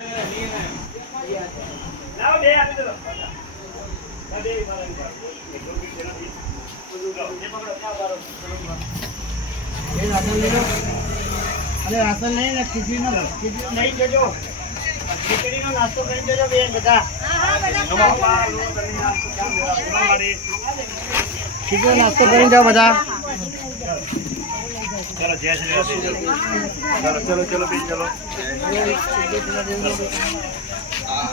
ration નહીં ને ખીચડી નહીં જજો ખીચડી નો નાસ્તો કરી દેજો બેન બધા ખીચડી નાસ્તો કરી જાઓ બધા चलो जय श्री राम चलो चलो चलो भी चलो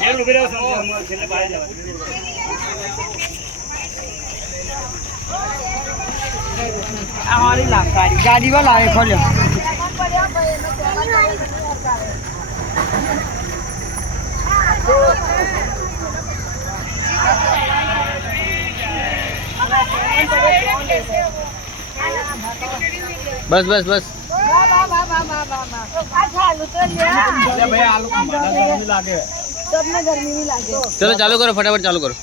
ये लोग मेरे साथ चले बाहर जाओ हमारी लाकारी गाड़ी वाला है खोलो बस बस बस चलो चालू करो फटाफट चालू करो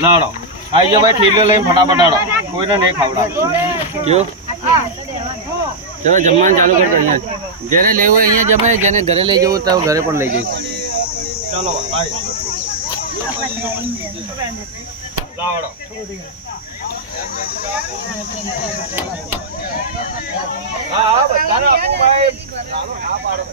लाड़ो आई जाओ भाई ठेलो लઈને फटाफट आड़ो कोई ने नहीं खावड़ा क्यों चलो जमવાનું ચાલુ કર અહીંયા જેને લેવું હોય અહીંયા જમે જેને ઘરે લઈ જવું તો ઘરે પણ લઈ જઈ ચાલો ભાઈ લાવડો હા હા બતારો આપો ભાઈ ચાલો ના પાડો